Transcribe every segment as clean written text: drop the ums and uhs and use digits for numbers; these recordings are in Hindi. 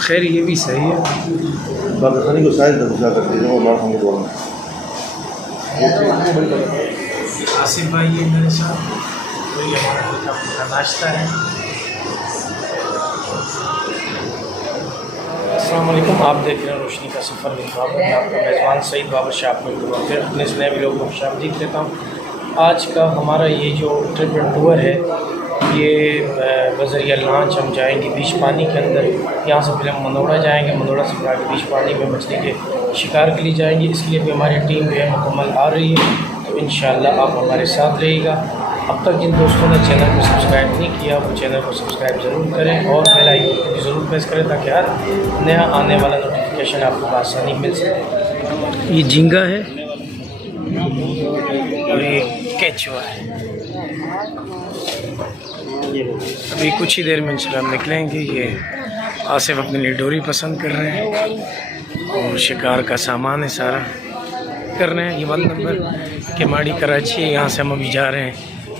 खैर ये भी सही है। आसिफ भाई ये मेरे साथ, तो ये हमारा का नाश्ता है। अस्सलाम वालेकुम, आप देख रहे हैं रोशनी का सफ़र विद बाबर। मैं आपका मेज़बान सईद बाबर शाह आपको फिर अपने इस नए वीडियो को खुशामदीद देता हूँ। आज का हमारा ये जो ट्रिप एंड टूर है, ये बज़रिया लॉन्च हम जाएंगे बीच पानी के अंदर। यहाँ से फिर हम मनोड़ा जाएंगे, मनोड़ा से फिर आगे बीच पानी में मछली के शिकार के लिए जाएंगे। इसके लिए भी हमारी टीम जो है मुकम्मल आ रही है, तो इंशाअल्लाह आप हमारे साथ रहिएगा। अब तक जिन दोस्तों ने चैनल को सब्सक्राइब नहीं किया वो चैनल को सब्सक्राइब ज़रूर करें और बेल आइकन को भी ज़रूर प्रेस करें ताकि हर नया आने वाला नोटिफिकेशन आपको आसानी मिल सके। ये झींगा है और ये केचुआ है। अभी कुछ ही देर में इंशाल्लाह हम निकलेंगे। ये आसिफ अपने लिए डोरी पसंद कर रहे हैं और शिकार का सामान है सारा कर रहे हैं। ये 1 नंबर केमाड़ी कराची है, यहाँ से हम अभी जा रहे हैं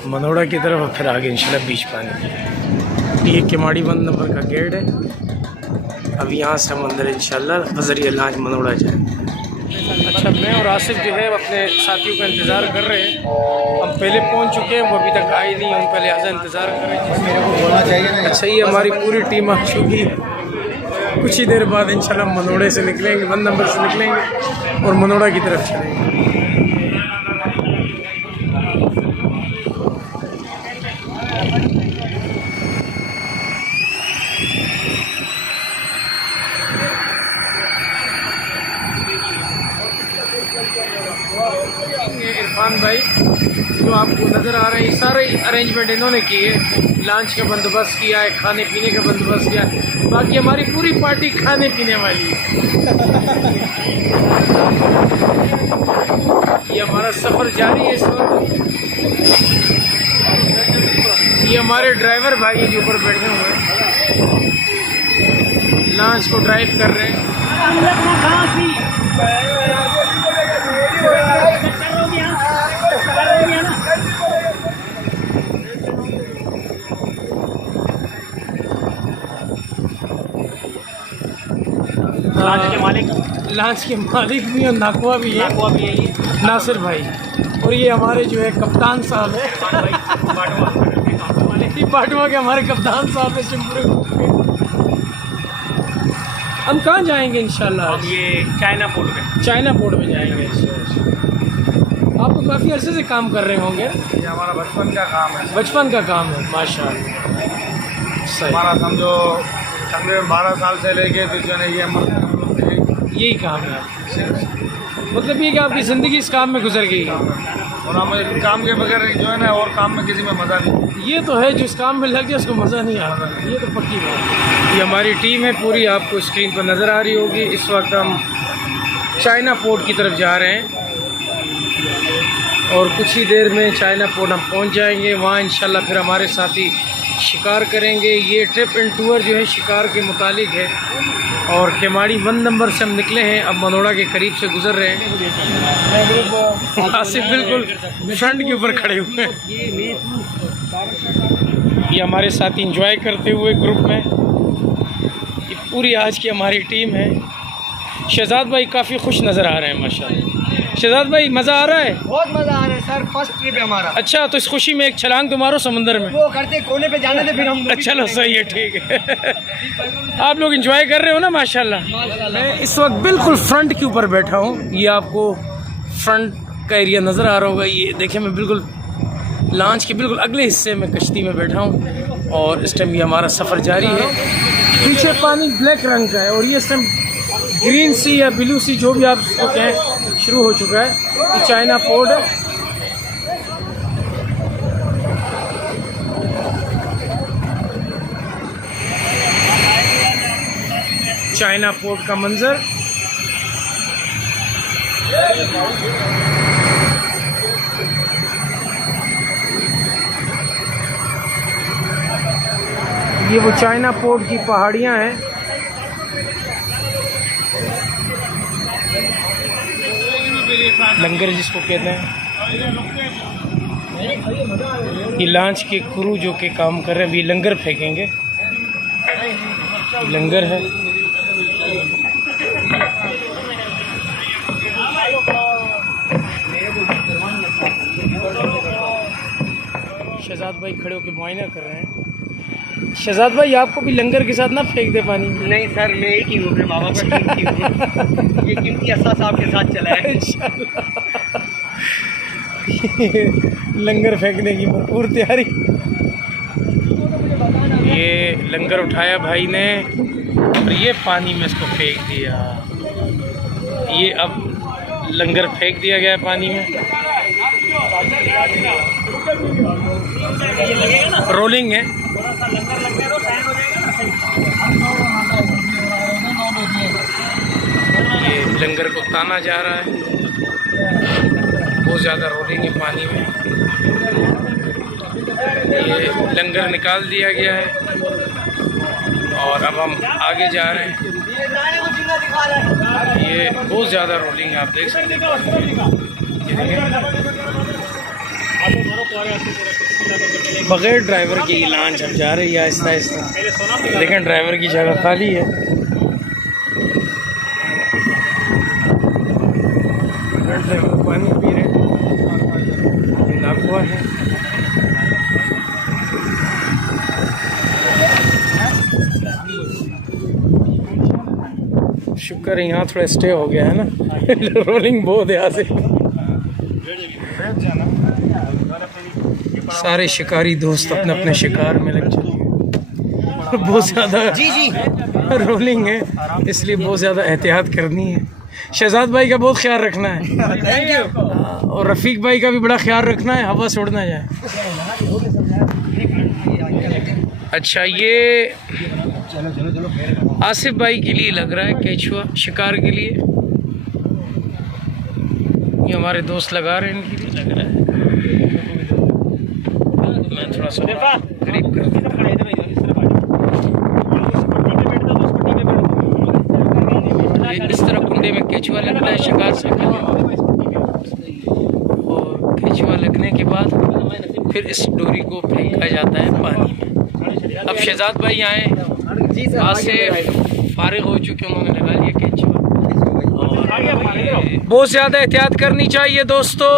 मनोड़ा की तरफ और फिर आगे इंशाल्लाह बीच पानी। ये केमाड़ी 1 नंबर का गेट है। अब यहाँ से हम अंदर इंशाल्लाह बज़रिया लॉन्च मनोड़ा जाएंगे। अच्छा, मैं और आसिफ जो है अपने साथियों का इंतज़ार कर रहे हैं। हम पहले पहुँच चुके हैं, वो अभी तक आए नहीं, उनका लिहाजा इंतज़ार कर रहे हैं। मेरे को बोलना चाहिए ना। अच्छा, ये हमारी पूरी टीम आ चुकी है। कुछ ही देर बाद इंशाल्लाह मनोड़े से निकलेंगे, 1 नंबर से निकलेंगे और मनोड़ा की तरफ चलेंगे। इरफान भाई जो आपको नज़र आ रहे हैं, सारे अरेंजमेंट इन्होंने किए। लंच का बंदोबस्त किया है, खाने पीने का बंदोबस्त किया है। बाकी हमारी पूरी पार्टी खाने पीने वाली है। ये हमारा सफ़र जारी है इस वक्त। ये हमारे ड्राइवर भाई जो ऊपर बैठे हुए हैं, लंच को ड्राइव कर रहे हैं। लॉन्च के मालिक भी और नाकुआ भी है, नासिर भाई। और ये हमारे जो है कप्तान साहब है, पाटवा के हमारे कप्तान साहब है चिंपुरे। हम कहाँ जाएंगे इंशाल्लाह? ये चाइना पोर्ट में जाएंगे। आप तो काफ़ी अरसे से काम कर रहे होंगे। ये हमारा बचपन का काम है। बचपन का काम है, माशाअल्लाह। हमारा समझो तकरीबन 12 साल से लेके तो जो है ये यही काम है। मतलब ये कि आपकी ज़िंदगी इस काम में गुजर गई और हमें काम के बगैर जो है ना और काम में किसी में मज़ा नहीं। ये तो है, जिस काम में लग जाए उसको मज़ा नहीं आता, ये तो पक्की बात है। ये हमारी टीम है पूरी, आपको स्क्रीन पर नज़र आ रही होगी। इस वक्त हम चाइना पोर्ट की तरफ जा रहे हैं और कुछ ही देर में चाइना पोर्ट हम पहुंच जाएंगे। वहाँ इंशाल्लाह फिर हमारे साथी शिकार करेंगे। ये ट्रिप एंड टूर जो है शिकार के मुतालिक है और केमाड़ी 1 नंबर से हम निकले हैं, अब मनोड़ा के करीब से गुजर रहे हैं। आसिफ बिल्कुल फ्रंट के ऊपर खड़े हुए हैं। ये हमारे साथ इंजॉय करते हुए ग्रुप में, ये पूरी आज की हमारी टीम है। शहजाद भाई काफ़ी खुश नज़र आ रहे हैं माशाल्लाह। शहजाद भाई मज़ा आ रहा है? बहुत मज़ा आ रहा है सर, फर्स्ट ट्रिप है हमारा। अच्छा, तो इस खुशी में एक छलांग तो मारो समंदर में। वो करते कोने पे जाने थे फिर हम। चलो सही है, ठीक है। आप लोग एंजॉय कर रहे हो ना माशाल्लाह। मैं इस वक्त बिल्कुल फ्रंट के ऊपर बैठा हूँ। ये आपको फ्रंट का एरिया नज़र आ रहा होगा। ये देखिए, मैं बिल्कुल लॉन्च के बिल्कुल अगले हिस्से में कश्ती में बैठा हूँ और इस टाइम ये हमारा सफ़र जारी है। पीछे पानी ब्लैक रंग का है और ये इस टाइम ग्रीन सी या ब्लू सी जो भी आप इसको कहें शुरू हो चुका है। ये चाइना पोर्ट है। चाइना पोर्ट का मंजर। ये वो चाइना पोर्ट की पहाड़ियाँ हैं। लंगर जिसको कहते हैं। ये लॉन्च के क्रू जो के काम कर रहे हैं, अभी लंगर फेंकेंगे। लंगर है। शहजाद भाई खड़े होकर मुआयना कर रहे हैं। शहजाद भाई आपको भी लंगर के साथ ना फेंक दे पानी में। नहीं सर, मैं एक ही हूँ अपने माँ बाप का कीमती हूँ। ये कीमती एहसास आपके साथ चला है। लंगर फेंकने की भरपूर तैयारी। ये लंगर उठाया भाई ने और ये पानी में इसको फेंक दिया। ये अब लंगर फेंक दिया गया है पानी में। रोलिंग है। ये लंगर को ताना जा रहा है। बहुत ज़्यादा रोलिंग है पानी में। ये लंगर निकाल दिया गया है और अब हम आगे जा रहे हैं। ये बहुत ज़्यादा रोलिंग है, आप देख सकते हैं। बगैर ड्राइवर के ये लॉन्च अब जा रही है आहिस्ता आहिस्ता। लेकिन ड्राइवर की जगह खाली है। ड्राइवर पानी पी रहे हैं। नाकुआ है। शुक्र है यहाँ थोड़ा स्टे हो गया है ना। रोलिंग बहुत है यहाँ से। सारे शिकारी दोस्त अपने अपने शिकार में लग चुके हैं। बहुत ज़्यादा रोलिंग है, इसलिए बहुत ज़्यादा एहतियात करनी है। शहजाद भाई का बहुत ख्याल रखना है। Thank you. और रफ़ीक भाई का भी बड़ा ख्याल रखना है, हवा से उड़ना जाए। अच्छा, ये आसिफ भाई के लिए लग रहा है केचुआ शिकार के लिए। ये हमारे दोस्त लगा रहे हैं, इनके लिए लग रहा है। मैं थोड़ा सा करीब कर दूँ। इस तरह कुंडे में केचुआ लगता है शिकार से पहले, और केचुआ लगने के बाद फिर इस डोरी को फेंका जाता है पानी में। अब शहजाद भाई आए, आज से फारिग हो चुके, उन्होंने लगा लिया केचुआ। बहुत ज़्यादा एहतियात करनी चाहिए दोस्तों।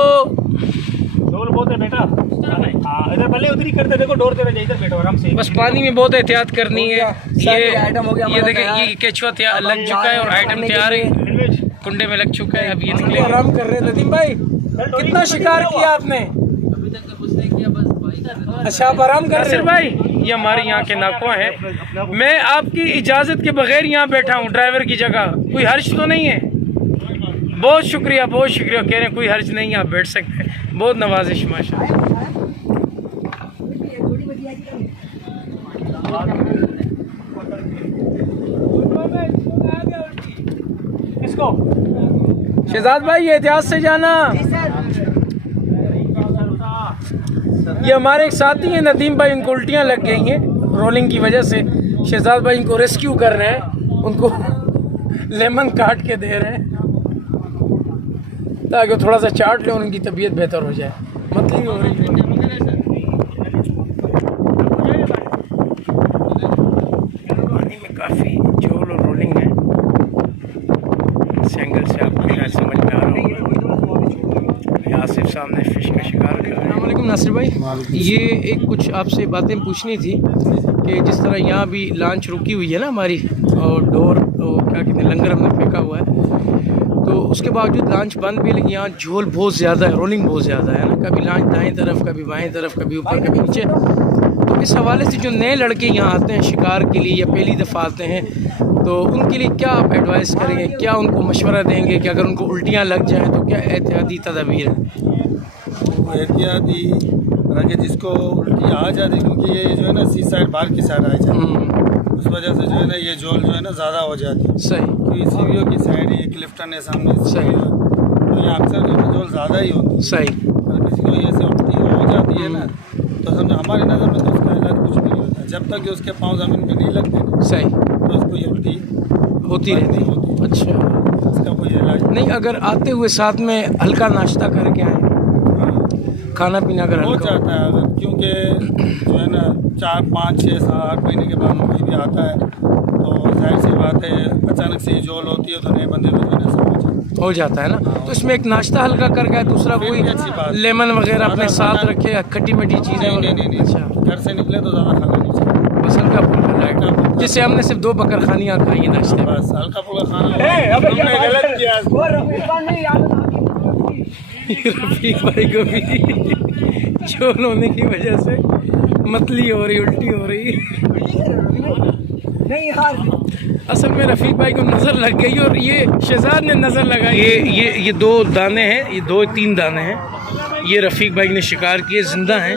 बस पानी में बहुत एहतियात करनी है। ये देखें, ये केचुआ लग चुका है और आइटम तैयार है, कुंडे में लग चुका है। अब ये निकले। आराम कर रहे हैं नदीम भाई। कितना शिकार किया आपने? अच्छा, आप आराम कर रहे हैं भाई। ये हमारे यहाँ के नाकुआ हैं। मैं आपकी इजाज़त के बगैर यहाँ बैठा हूँ ड्राइवर की जगह। कोई हर्ज तो नहीं है? बहुत शुक्रिया, बहुत शुक्रिया। कह रहे हैं कोई हर्ज नहीं है, आप बैठ सकते हैं। बहुत नवाजिश माशाअल्लाह। शहजाद भाई, ये एहतियात से जाना। ये हमारे एक साथी हैं नदीम भाई, उनको उल्टियाँ लग गई हैं रोलिंग की वजह से। शहजाद भाई इनको रेस्क्यू कर रहे हैं, उनको लेमन काट के दे रहे हैं ताकि थोड़ा सा चाट लें और उनकी तबीयत बेहतर हो जाए। मतली हो रही है। पानी में काफ़ी जोल और रोलिंग है। इस एंगल से आपको शायद समझ में आ रहा होगा। आसिफ सामने फिश का शिकार कर रहे हैं। अस्सलाम नासिर भाई, ये एक कुछ आपसे बातें पूछनी थी कि जिस तरह यहाँ भी लॉन्च रुकी हुई है ना हमारी, और डोर तो क्या कहते हैं, लंगर हमने फेंका हुआ है, तो उसके बावजूद लॉन्च बंद भी, लेकिन यहाँ झोल बहुत ज़्यादा है, रोलिंग बहुत ज़्यादा है ना। कभी लॉन्च दाएं तरफ, कभी बाएं तरफ, कभी ऊपर, कभी नीचे। तो इस हवाले से जो नए लड़के यहाँ आते हैं शिकार के लिए या पहली दफ़ा आते हैं, तो उनके लिए क्या आप एडवाइस करेंगे, क्या उनको मशवरा देंगे कि अगर उनको उल्टियाँ लग जाएँ तो क्या एहतियाती तदबीर है? एहतियाती कि जिसको उल्टी आ जाती, क्योंकि ये जो है ना सी साइड बाहर की साइड आ जाती है, उस वजह से जो है ना ये झोल जो है ना ज़्यादा हो जाती है। सही। क्योंकि सीवीओ की साइड है, क्लिफ्टन है सामने। सही। तो ये अक्सर जो है झोल ज़्यादा ही होती है। सही। अगर किसी को ऐसे उल्टी हो जाती है ना, तो समझो हमारी नज़र में तो उसका इलाज कुछ भी नहीं होता। जब तक कि उसके पाँव ज़मीन पर नहीं लगते, सही, तो उसको ये उल्टी होती रहती है। अच्छा, इसका कोई इलाज नहीं? अगर आते हुए साथ में हल्का नाश्ता करके आए, खाना पीना अगर हो हल्का हो। जाता है अगर, क्योंकि जो है ना 4, 5, 6, 7, 8 महीने के बाद कोई भी आता है तो जाहिर सी बात है अचानक से जोल होती है तो नए बंदे को जो है ना सब हो जाता है। हो जाता है ना। तो इसमें एक नाश्ता हल्का कर गया, दूसरा फिर कोई भी अच्छी बात है। लेमन वगैरह अपने ज़्यादा साथ खाना- रखे, खट्टी मीठी चीज़ें नहीं। अच्छा, घर से निकले तो ज़्यादा खाना नहीं चाहिए, बस हल्का फुल्का लाइट, जिससे हमने सिर्फ 2 बकरखानियाँ खाई हैं नाश्ते में। बस हल्का फुल्का खाना। हमने गलत किया। रफीक भाई को भी झोल होने की वजह से मतली हो रही, उल्टी हो रही। असल में रफीक भाई को नज़र लग गई और ये शहजाद ने नज़र लगाई। ये 2 दाने हैं, ये 2-3 दाने हैं, ये रफीक भाई ने शिकार किए, जिंदा हैं,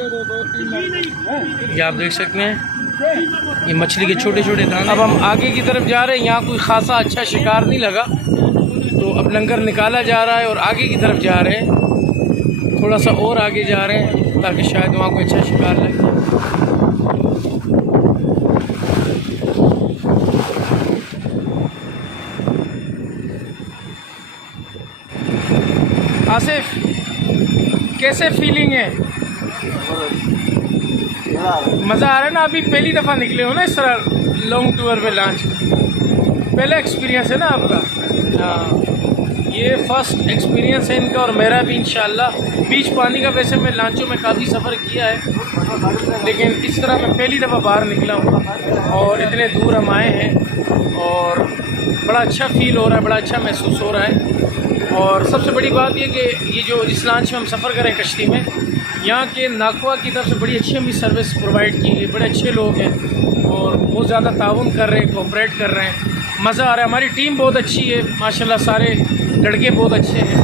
ये आप देख सकते हैं। ये मछली के छोटे छोटे दाने। अब हम आगे की तरफ जा रहे हैं, यहाँ कोई खासा अच्छा शिकार नहीं लगा तो अब लंगर निकाला जा रहा है और आगे की तरफ जा रहे हैं, थोड़ा सा और आगे जा रहे हैं ताकि शायद वहाँ कोई अच्छा शिकार लगे। आसिफ, कैसे फीलिंग है? मज़ा आ रहा है ना? अभी पहली दफ़ा निकले हो ना इस तरह लॉन्ग टूर पे लॉन्च, पहला एक्सपीरियंस है ना आपका? हाँ, ये फर्स्ट एक्सपीरियंस है इनका और मेरा भी इंशाल्लाह। बीच पानी का वैसे मैं लॉन्चों में काफ़ी सफ़र किया है, लेकिन इस तरह मैं पहली दफ़ा बाहर निकला हूँ और इतने दूर हम आए हैं और बड़ा अच्छा फ़ील हो रहा है, बड़ा अच्छा महसूस हो रहा है। और सबसे बड़ी बात ये कि ये जो इस लॉन्च में हम सफ़र करें कश्ती में, यहाँ के नाकवा की तरफ से बड़ी अच्छी हमें सर्विस प्रोवाइड की है, बड़े अच्छे लोग हैं और बहुत ज़्यादा ताउन कर रहे हैं, कोऑपरेट कर रहे हैं, मज़ा आ रहा है। हमारी टीम बहुत अच्छी है माशाल्लाह, सारे लड़के बहुत अच्छे हैं।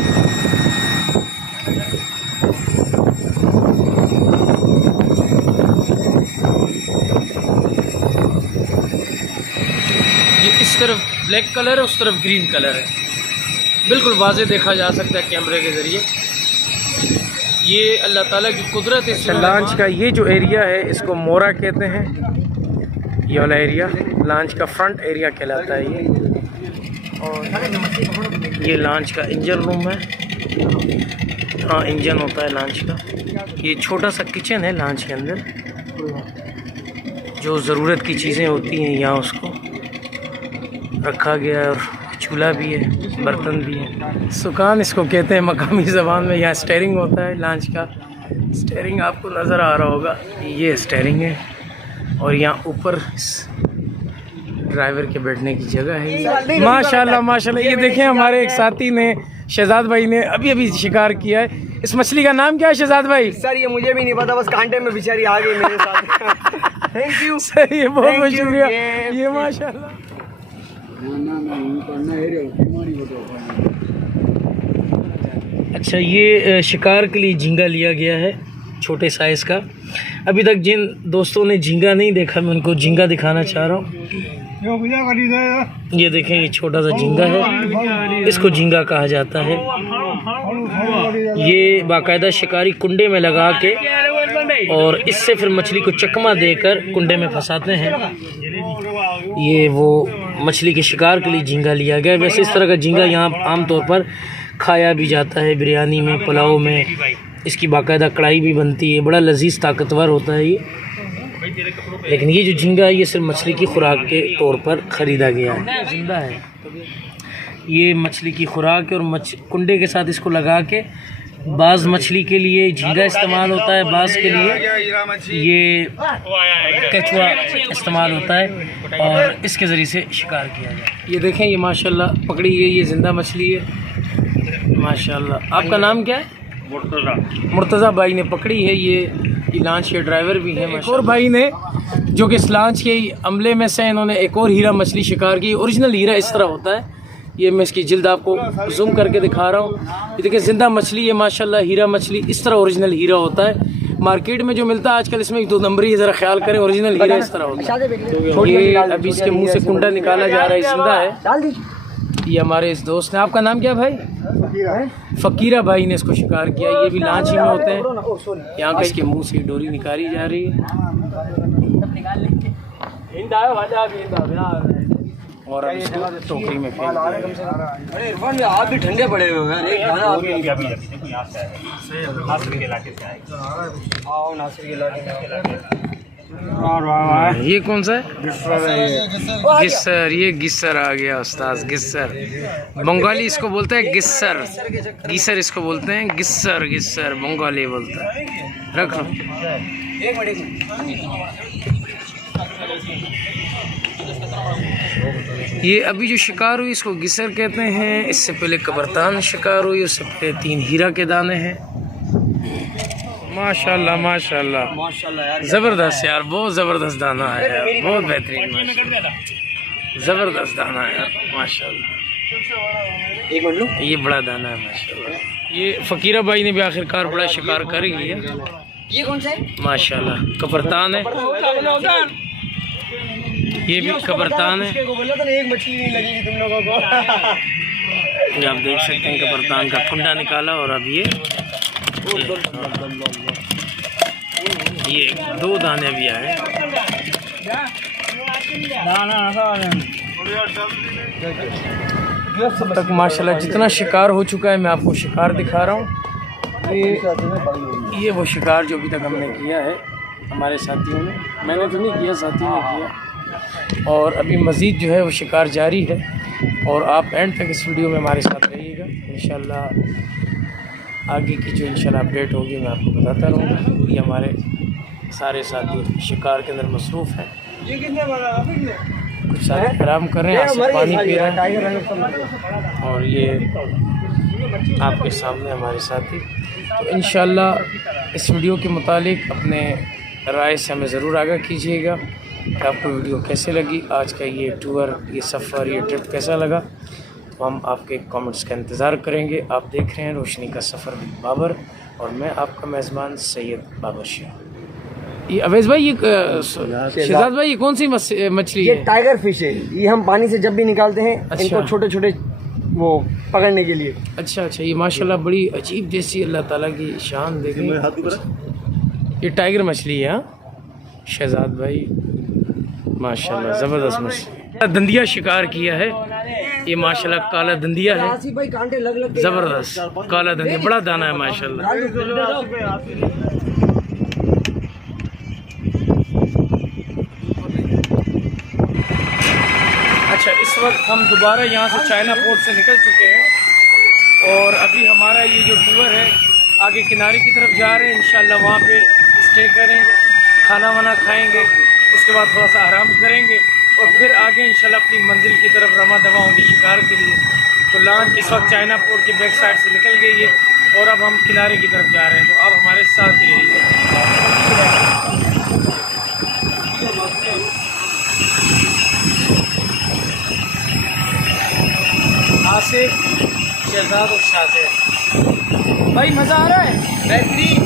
ये इस तरफ ब्लैक कलर है, उस तरफ ग्रीन कलर है, बिल्कुल वाज़े देखा जा सकता है कैमरे के ज़रिए। ये अल्लाह ताला की कुदरत है। लॉन्च का ये जो एरिया है इसको मोरा कहते हैं, ये वाला एरिया लॉन्च का फ्रंट एरिया कहलाता है ये। और ये लॉन्च का इंजन रूम है, हाँ इंजन होता है लॉन्च का। ये छोटा सा किचन है लॉन्च के अंदर, जो ज़रूरत की चीज़ें होती हैं यहाँ उसको रखा गया है, और चूल्हा भी है, बर्तन भी है। सुकान इसको कहते हैं मकामी ज़बान में। यहाँ स्टेयरिंग होता है लॉन्च का, स्टेयरिंग आपको नज़र आ रहा होगा, ये स्टेयरिंग है और यहाँ ऊपर ड्राइवर के बैठने की जगह है। माशाल्लाह माशाल्लाह, ये देखें हमारे एक साथी ने, शहजाद भाई ने अभी शिकार किया है। इस मछली का नाम क्या है शहजाद भाई? सर ये मुझे भी नहीं पता, बस कांटे में बेचारी आ गई मेरे साथ। थैंक यू सही है, बहुत बहुत शुक्रिया। ये माशाल्लाह अच्छा, ये शिकार के लिए झींगा लिया गया है छोटे साइज़ का। अभी तक जिन दोस्तों ने झींगा नहीं देखा मैं उनको झींगा दिखाना चाह रहा हूँ। ये देखें, ये छोटा सा झींगा है, इसको झींगा कहा जाता है। ये बाकायदा शिकारी कुंडे में लगा के और इससे फिर मछली को चकमा देकर कुंडे में फंसाते हैं। ये वो मछली के शिकार के लिए झींगा लिया गया है। वैसे इस तरह का झींगा यहाँ आमतौर पर खाया भी जाता है, बिरयानी में, पुलाव में इसकी बाकायदा कढ़ाई भी बनती है, बड़ा लजीज ताकतवर होता है ये। लेकिन ये जो झींगा है ये सिर्फ मछली की खुराक के तौर पर ख़रीदा गया है, जिंदा है। ये मछली की खुराक है और कुंडे के साथ इसको लगा के बाज़ मछली के लिए झींगा इस्तेमाल होता है, बाज़ के लिए ये केचुआ इस्तेमाल होता है और इसके ज़रिए से शिकार किया जाए। ये देखें, ये माशाल्लाह पकड़ी है, ये ज़िंदा मछली है माशाल्लाह। आपका नाम क्या है? मुर्तज़ा भाई ने पकड़ी है। ये लॉन्च के ड्राइवर भी हैं। एक और भाई ने जो कि इस लॉन्च के अमले में से इन्होंने एक और हीरा मछली शिकार की। ओरिजिनल हीरा इस तरह होता है, ये मैं इसकी जिल्द आपको जूम करके दिखा रहा हूँ। ये देखिए ज़िंदा मछली है माशाल्लाह, हीरा मछली इस तरह ओरिजिनल हीरा होता है। मार्केट में जो मिलता है आजकल इसमें 2 नंबरी, ज़रा ख्याल करें, ओरिजिनल हीरा इस तरह होता है। ये अभी इसके मुँह से कुंडा निकाला जा रहा है, ज़िंदा है। ये हमारे इस दोस्त ने, आपका नाम क्या भाई? फ़कीरा भाई ने इसको शिकार किया। ये भी लॉन्च ही में होते हैं। यहाँ का इसके मुंह से डोरी निकाली जा रही है और अब इसको टोकरी में फेंक दिया। अरे इरफान भाई आप भी ठंडे पड़े हुए हैं, एक गाना आप भी नासिर के इलाके से आए। आओ नासिर के इलाके ये कौन सा है? गिस्सर। ये गिस्सर आ गया उस्ताद, गिस्सर। बंगाली इसको बोलते हैं गिस्सर, गिस्सर इसको बोलते हैं, गिस्सर गिस्सर बंगाली बोलता है। रख लो। एक मिनट। ये अभी जो शिकार हुई इसको गिस्सर कहते हैं। इससे पहले कबरतान शिकार हुई, उससे पहले 3 हीरा के दाने हैं। माशाल्लाह माशाल्लाह माशाल्लाह यार, ज़बरदस्त यार, बहुत ज़बरदस्त दाना है यार, बहुत बेहतरीन, ज़बरदस्त दाना है यार माशाल्लाह। एक मिनट लो। ये बड़ा दाना है माशाल्लाह। ये फ़कीरा भाई ने भी आखिरकार बड़ा शिकार कर ही लिया ये कौन सा है? माशाल्लाह। कबरतान है, ये भी कबरतान है। को बोला था ना, एक मछली नहीं लगेगी तुम लोगों को। ये आप देख सकते हैं कबरतान का कुंडा निकाला और अब ये 2 दाने भी आए। अब तक माशाल्लाह जितना शिकार हो चुका है मैं आपको शिकार दिखा रहा हूँ। ये वो शिकार जो अभी तक हमने किया है हमारे साथियों ने, मैंने तो नहीं किया, साथियों ने किया। और अभी मज़ीद जो है वो शिकार जारी है और आप एंड तक इस वीडियो में हमारे साथ रहिएगा। इंशाल्लाह आगे की जो इंशाल्लाह अपडेट होगी मैं आपको बताता रहूँगा। ये हमारे सारे साथी शिकार के अंदर मसरूफ़ हैं। कुछ सारे आराम कर रहे हैं, आपसे पानी पी रहे हैं और ये आपके सामने हमारे साथी। तो इंशाल्लाह इस वीडियो के मुतालिक अपने राय से हमें ज़रूर आगाह कीजिएगा कि आपको वीडियो कैसे लगी, आज का ये टूर, ये सफ़र, ये ट्रिप कैसा लगा। तो हम आपके कमेंट्स का इंतज़ार करेंगे। आप देख रहे हैं रोशनी का सफ़र विद बाबर और मैं आपका मेज़बान सैयद बाबर शाह। ये अवैज़ भाई, ये शहजाद भाई, ये कौन सी मछली ये है? टाइगर फिश है। ये हम पानी से जब भी निकालते हैं अच्छा। इनको छोटे छोटे वो पकड़ने के लिए। अच्छा अच्छा, ये माशाल्लाह बड़ी अजीब जैसी अल्लाह ताला की शान देखें। ये टाइगर मछली है हाँ शहजाद भाई, माशाल्लाह ज़बरदस्त मछली। दंदिया शिकार किया है ये माशाल्लाह, काला दंदिया है, भाई कांटे लग लग के ज़बरदस्त काला दंदिया, बड़ा दाना है माशाल्लाह। अच्छा, इस वक्त हम दोबारा यहाँ से चाइना पोर्ट से निकल चुके हैं और अभी हमारा ये जो टूर है आगे किनारे की तरफ जा रहे हैं। इंशाल्लाह वहाँ पे स्टे करेंगे, खाना वाना खाएंगे, उसके बाद थोड़ा सा आराम करेंगे और फिर आगे इंशाल्लाह अपनी मंजिल की तरफ रमा दवा होंगी शिकार के लिए। तो लॉन्च इस वक्त चाइना पोर्ट के बैक साइड से निकल गई है और अब हम किनारे की तरफ जा रहे हैं। तो अब हमारे साथ ही रहिए। आसिफ, शहजाद और शाहज़ैद भाई, मज़ा आ रहा है? बेहतरीन।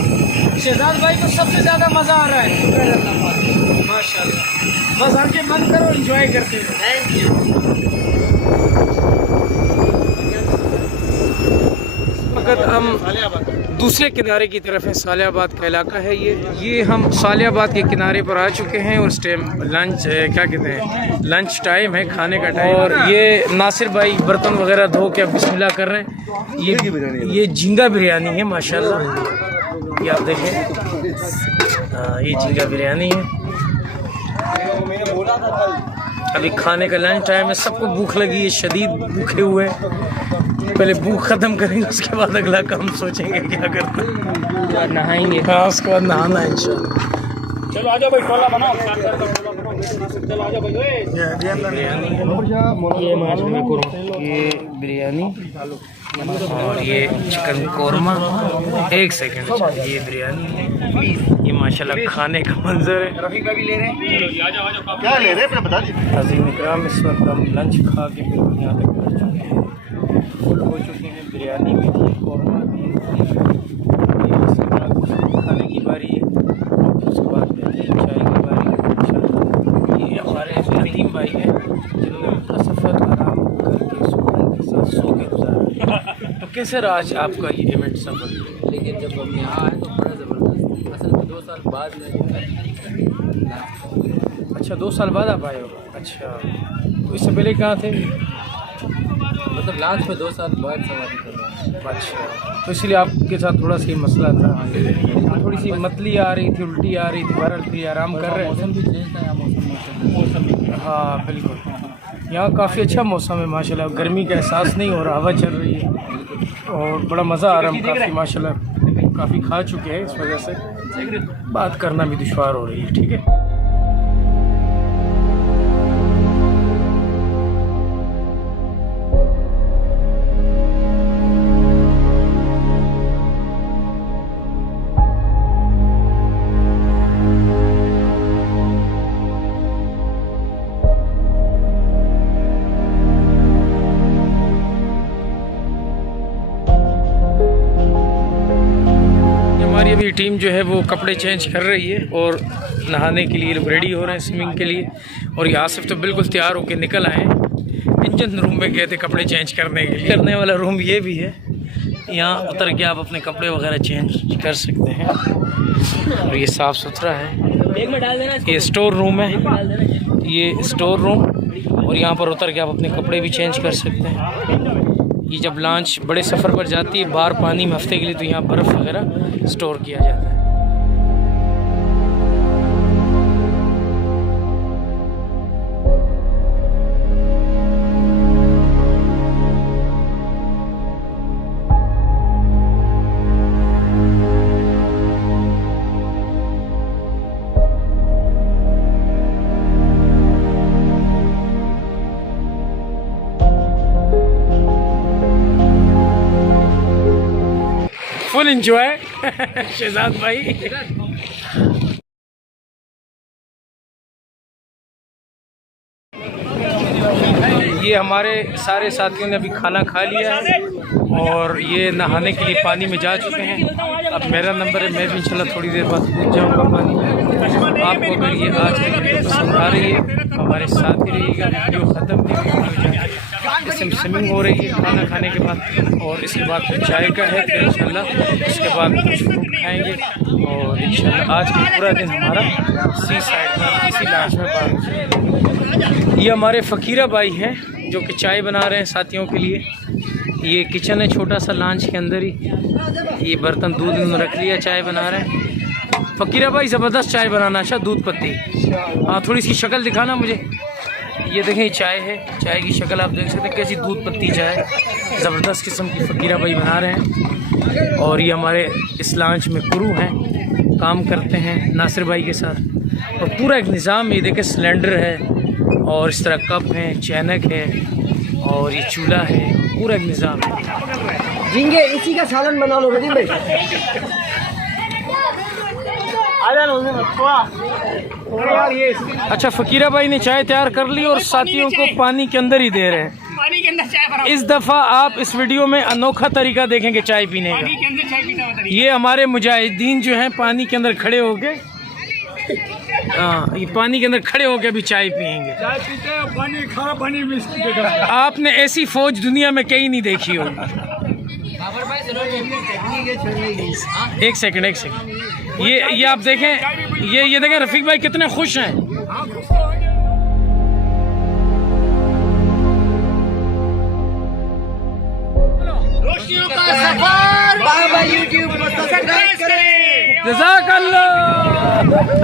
शहजाद भाई को सबसे ज़्यादा मज़ा आ रहा है, माशाल्लाह। बस आंखें बंद करो, एंजॉय करते हो। Thank you. वक्त हम दूसरे किनारे की तरफ है, सालियाबाद का इलाका है ये हम सालियाबाद के किनारे पर आ चुके हैं और इस टाइम लंच क्या कहते हैं, लंच टाइम है, खाने का टाइम। और ये नासिर भाई बर्तन वगैरह धो के अब बिस्मिल्लाह कर रहे हैं। ये झींगा बिरयानी है माशाल्लाह, ये आप देखें। ये झींगा बिरयानी है। अभी खाने का लंच टाइम है, सबको भूख लगी है, शदीद भूखे हुए हैं। पहले भूख ख़त्म करेंगे, उसके बाद अगला काम सोचेंगे क्या करना है। नहाएंगे, हाँ उसके बाद नहाना है इंशाल्लाह। चलो आजा भाई, टोला बनाओ। चलो आजा भाई। बिरयानी है, ये बिरयानी और ये चिकन कोरमा। एक सेकंड, ये बिरयानी है, ये माशाल्लाह खाने का मंजर है। रफ़ी का भी ले रहे हैं। क्या ले रहे हैं बता दीजिए। अज़ीम इकराम, इस वक्त हम लंच खा के बिल्कुल यहाँ तक पहुँच चुके हैं, फुल हो चुके हैं। बिरयानी भी थी, कोरमा भी थी, खाने की बारी है। उसके बाद चाय की बारी है। ये हमारे नदीम भाई हैं जिन्होंने अपना सफ़र आराम करके सुकून के साथ सो के गुजारा। तो कैसे रहा आज आपका ये इवेंट सफ़र? लेकिन जब हम यहाँ आए तो बड़ा ज़बरदस्त, असल में 2 साल बाद में अच्छा 2 साल बाद आप आए हो? अच्छा, तो इससे पहले कहाँ थे? मतलब लास्ट में 2 साल बाद समाधि कर रहा हूँ। अच्छा, तो इसलिए आपके साथ थोड़ा सा मसला था, थोड़ी सी मतली आ रही थी, उल्टी आ रही थी, बहरहाल फिर आराम कर रहे मौसम थे। भी चेंज था यहाँ, मौसम हाँ बिल्कुल, यहाँ काफ़ी अच्छा मौसम है माशाल्लाह, गर्मी का एहसास नहीं हो रहा, हवा चल रही है और बड़ा मज़ा आ रहा है। काफ़ी माशाल्लाह काफ़ी खा चुके हैं, इस वजह से बात करना भी दुश्वार हो रही है। ठीक है, हमारी अभी टीम जो है वो कपड़े चेंज कर रही है और नहाने के लिए लोग रेडी हो रहे हैं स्विमिंग के लिए। और ये आसिफ तो बिल्कुल तैयार होकर निकल आए हैं, इंजन रूम में गए थे कपड़े चेंज करने के लिए। करने वाला रूम ये भी है, यहाँ उतर के आप अपने कपड़े वगैरह चेंज कर सकते हैं और ये साफ़ सुथरा है। ये स्टोर रूम है, ये स्टोर रूम, और यहाँ पर उतर के आप अपने कपड़े भी चेंज कर सकते हैं। ये जब लॉन्च बड़े सफ़र पर जाती है बाहर पानी में हफ्ते के लिए, तो यहाँ बर्फ़ वगैरह स्टोर किया जाता है। फुल एंजॉय शहजाद भाई। ये हमारे सारे साथियों ने अभी खाना खा लिया है और ये नहाने के लिए पानी में जा चुके हैं। अब मेरा नंबर है, मैं भी इंशाल्लाह थोड़ी देर बाद कूद जाऊंगा पानी में। आपको अगर ये आज की वीडियो पसंद आ रही है हमारे साथ ही रहिएगा, वीडियो ख़त्म नहीं, इसमें स्विमिंग हो रही है खाना खाने के बाद, और इसके बाद फिर चाय का है, फिर इंशाल्लाह उसके बाद कुछ फ्रूट खाएंगे और इंशाल्लाह आज का पूरा दिन हमारा सी साइड में इसी लॉन्च में पार। ये हमारे फ़कीरा भाई हैं जो कि चाय बना रहे हैं साथियों के लिए। ये किचन है छोटा सा लॉन्च के अंदर ही, ये बर्तन दूध इन्होंने रख लिया, चाय बना रहे हैं। फ़कीरा भाई ज़बरदस्त चाय बनाना, अच्छा दूध पत्ती, हाँ थोड़ी इसकी शक्ल दिखाना मुझे। ये देखें चाय है, चाय की शक्ल आप देख सकते हैं कैसी दूध पत्ती चाय, ज़बरदस्त किस्म की फ़कीरा भाई बना रहे हैं। और ये हमारे इस लॉन्च में क्रू हैं, काम करते हैं नासिर भाई के साथ, और पूरा एक निज़ाम। ये देखें सिलेंडर है और इस तरह कप है, चैनक है और ये चूल्हा है, पूरा एक निज़ाम है। झींगे इसी का सालन बना लो रजीब भाई। अच्छा फ़कीरा भाई ने चाय तैयार कर ली और साथियों को पानी के अंदर ही दे रहे हैं। पानी के अंदर चाय भरा, इस दफ़ा आप इस वीडियो में अनोखा तरीका देखेंगे चाय पीने का। पानी के अंदर चाय पीना बता रही ये हमारे मुजाहिदीन जो हैं पानी के अंदर खड़े होके, हाँ ये पानी के अंदर खड़े होके अभी चाय पियेंगे। चाय पीते हैं, पानी खारा पानी भी आपने ऐसी फौज दुनिया में कहीं नहीं देखी होगी। एक सेकंड ये आप देखें, ये देखें रफ़ीक भाई कितने खुश हैं। रोशनियों का सफर बाबा यूट्यूब पर सब्सक्राइब करें। जज़ाकल्लाह।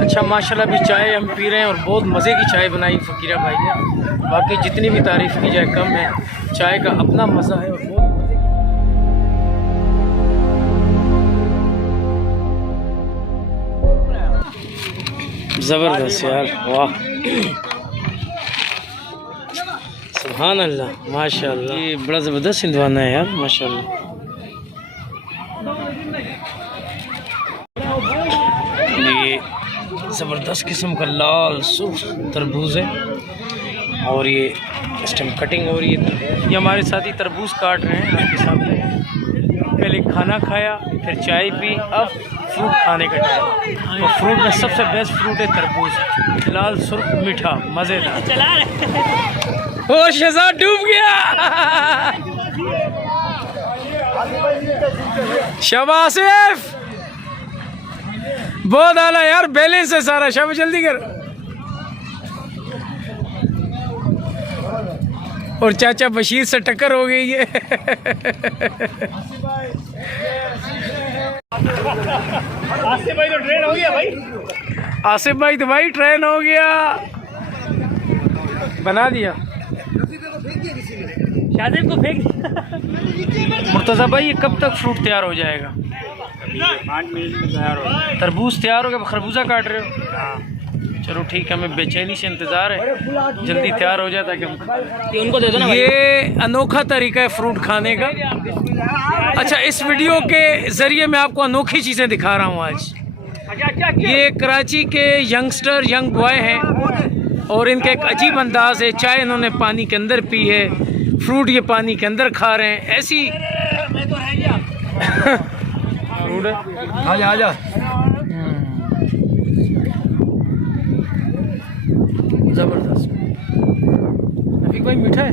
अच्छा माशाल्लाह भी चाय हम पी रहे हैं और बहुत मज़े की चाय बनाई फ़कीरा भाई ने। बाकी जितनी भी तारीफ़ की जाए कम है, चाय का अपना मज़ा है और बहुत ज़बरदस्त यार, वाह सुभान अल्लाह माशाल्लाह। ये बड़ा ज़बरदस्त सिंधवाना है यार माशाल्लाह। ये ज़बरदस्त किस्म का लाल सुर्ख तरबूज है और ये इस टाइम कटिंग हो रही है। ये हमारे साथी तरबूज काट रहे हैं आपके सामने। पहले खाना खाया, फिर चाय पी, अब फ्रूट खाने का टाइम। और फ्रूट में सबसे बेस्ट फ्रूट है तरबूज, लाल सुर्ख मीठा मज़ेदार। ओ शहजाद डूब गया। शाबाश आसिफ, बहुत आला यार, बैलेंस है सारा। शाबाश जल्दी कर। और चाचा बशीर से टक्कर हो गई है। आसिफ भाई तो ट्रेन हो गया भाई। आसिफ भाई तो भाई ट्रेन हो गया, बना दिया। शाजिब को फेंक दिया। मुर्तज़ा भाई ये कब तक फ्रूट तैयार हो जाएगा? 5 मिनट में तैयार हो। तरबूज तैयार हो गया, खरबूजा काट रहे हो? चलो ठीक है, हमें बेचैनी से इंतज़ार है, जल्दी तैयार हो जाए ताकि हम उनको दे दो ना। ये अनोखा तरीका है फ्रूट खाने का। अच्छा, इस वीडियो के ज़रिए मैं आपको अनोखी चीज़ें दिखा रहा हूँ आज। ये कराची के यंग बॉय हैं और इनका एक अजीब अंदाज है। चाय इन्होंने पानी के अंदर पी है, फ्रूट ये पानी के अंदर खा रहे हैं, ऐसी फ्रूट है। आजा ज़बरदस्त। रफीक भाई मीठा है?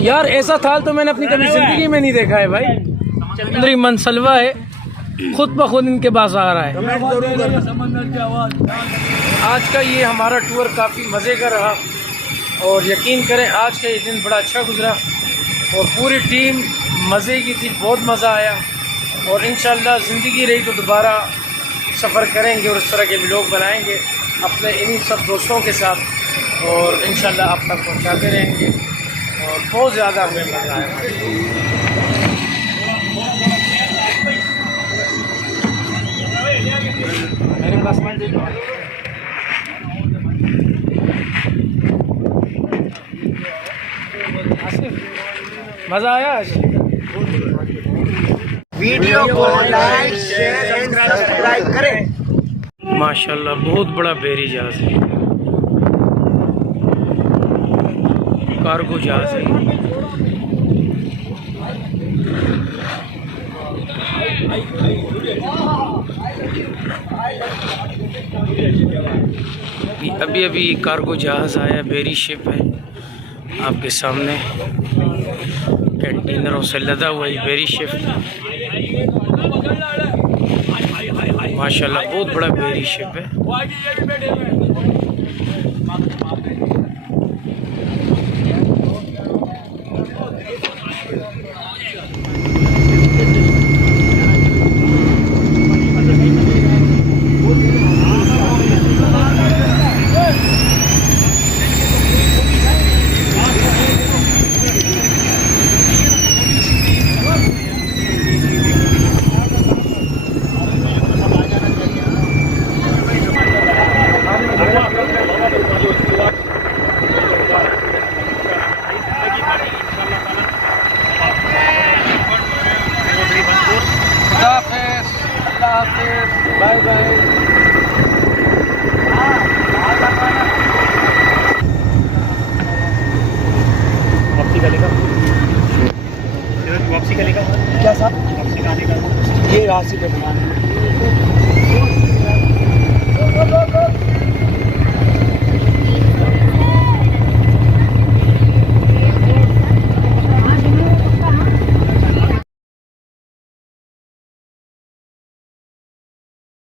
यार ऐसा थाल तो मैंने अपनी कभी जिंदगी में नहीं देखा है भाई। चंद्री मनसलवा है, खुद ब खुद इनके पास आ रहा है। आज का ये हमारा टूर काफ़ी मज़े का रहा और यकीन करें आज का ये दिन बड़ा अच्छा गुजरा और पूरी टीम मज़े की थी, बहुत मज़ा आया। और इंशाल्लाह ज़िंदगी रही तो दोबारा सफ़र करेंगे और इस तरह के व्लॉग बनाएंगे अपने इन्हीं सब दोस्तों के साथ और इंशाल्लाह आप तक पहुँचाते रहेंगे और बहुत ज़्यादा हमें मज़ा आया। मेरे पास मज़ा आया आज। वीडियो को लाइक शेयर एंड सब्सक्राइब करें। माशाल्लाह बहुत बड़ा बेरी जहाज है, कार्गो जहाज है। अभी अभी कार्गो जहाज आया, बेरी शिप है आपके सामने, कंटेनरों से लदा हुआ ये बेरी शिप। माशाल्लाह बहुत बड़ा बेरी शिप है। Bye bye. वापसी का लेगा क्या साहब? वापसी का लेगा ये राशि पे